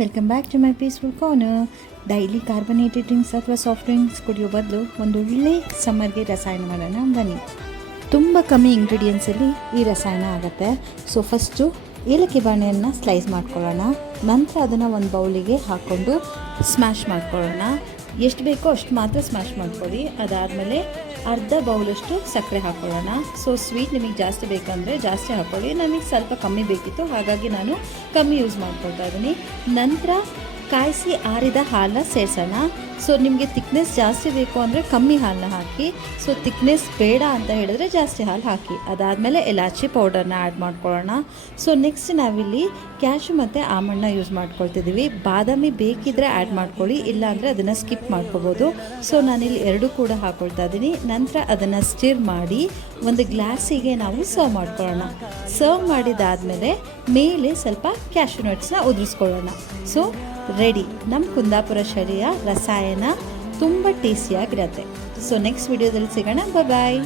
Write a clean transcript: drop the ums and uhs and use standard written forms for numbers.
Welcome back to my peaceful corner. Daily carbonated drinks ಅಥವಾ soft drinks ಕುಡಿಯೋ ಬದಲು ಒಂದು ಒಳ್ಳೆ ಸಮ್ಮರ್ಗೆ ರಸಾಯನ ಮಾಡೋಣ ಬನ್ನಿ. ತುಂಬ ಕಮ್ಮಿ ಇಂಗ್ರೀಡಿಯೆಂಟ್ಸಲ್ಲಿ ಈ ರಸಾಯನ ಆಗುತ್ತೆ. ಸೊ ಫಸ್ಟು ಏಲಕ್ಕಿ ಬಾಣೆಯನ್ನು ಸ್ಲೈಸ್ ಮಾಡ್ಕೊಳ್ಳೋಣ. ನಂತರ ಅದನ್ನು ಒಂದು ಬೌಲಿಗೆ ಹಾಕ್ಕೊಂಡು ಸ್ಮ್ಯಾಶ್ ಮಾಡ್ಕೊಳ್ಳೋಣ. ಎಷ್ಟು ಬೇಕೋ ಅಷ್ಟು ಮಾತ್ರ ಸ್ಮ್ಯಾಶ್ ಮಾಡ್ಕೊಳ್ಳಿ. ಅದಾದಮೇಲೆ ಅರ್ಧ ಬೌಲಷ್ಟು ಸಕ್ಕರೆ ಹಾಕ್ಕೊಳ್ಳೋಣ. ಸೊ ಸ್ವೀಟ್ ನಿಮಗೆ ಜಾಸ್ತಿ ಬೇಕಂದರೆ ಜಾಸ್ತಿ ಹಾಕ್ಕೊಳ್ಳಿ. ನನಗೆ ಸ್ವಲ್ಪ ಕಮ್ಮಿ ಬೇಕಿತ್ತು, ಹಾಗಾಗಿ ನಾನು ಕಮ್ಮಿ ಯೂಸ್ ಮಾಡ್ಕೊಳ್ತಾ ಇದ್ದೀನಿ. ನಂತರ ಕಾಯಿಸಿ ಆರಿದ ಹಾಲನ್ನ ಸೇರಿಸೋಣ. ಸೊ ನಿಮಗೆ ತಿಕ್ನೆಸ್ ಜಾಸ್ತಿ ಬೇಕು ಅಂದರೆ ಕಮ್ಮಿ ಹಾಲನ್ನ ಹಾಕಿ. ಸೊ ತಿಕ್ನೆಸ್ ಬೇಡ ಅಂತ ಹೇಳಿದ್ರೆ ಜಾಸ್ತಿ ಹಾಲು ಹಾಕಿ. ಅದಾದಮೇಲೆ ಇಲಾಚಿ ಪೌಡರ್ನ ಆ್ಯಡ್ ಮಾಡ್ಕೊಳ್ಳೋಣ. ಸೊ ನೆಕ್ಸ್ಟ್ ನಾವಿಲ್ಲಿ ಕ್ಯಾಶು ಮತ್ತು ಆಮಂಡನ್ನ ಯೂಸ್ ಮಾಡ್ಕೊಳ್ತಿದ್ದೀವಿ. ಬಾದಾಮಿ ಬೇಕಿದ್ದರೆ ಆ್ಯಡ್ ಮಾಡ್ಕೊಳ್ಳಿ, ಇಲ್ಲಾಂದರೆ ಅದನ್ನು ಸ್ಕಿಪ್ ಮಾಡ್ಕೋಬೋದು. ಸೊ ನಾನಿಲ್ಲಿ ಎರಡೂ ಕೂಡ ಹಾಕ್ಕೊಳ್ತಾ ಇದ್ದೀನಿ. ನಂತರ ಅದನ್ನು ಸ್ಟಿರ್ ಮಾಡಿ ಒಂದು ಗ್ಲಾಸಿಗೆ ನಾವು ಸರ್ವ್ ಮಾಡ್ಕೊಳ್ಳೋಣ. ಸರ್ವ್ ಮಾಡಿದಾದಮೇಲೆ ಮೇಲೆ ಸ್ವಲ್ಪ ಕ್ಯಾಶು ನಟ್ಸ್ನ ಉದುರಿಸ್ಕೊಳ್ಳೋಣ. ಸೊ ರೆಡಿ, ನಮ್ಮ ಕುಂದಾಪುರ ಶರಿಯ ರಸಾಯನ ತುಂಬ ಟೇಸ್ಟಿಯಾಗಿರುತ್ತೆ. ಸೊ ನೆಕ್ಸ್ಟ್ ವಿಡಿಯೋದಲ್ಲಿ ಸಿಗೋಣ. ಬಾಯ್.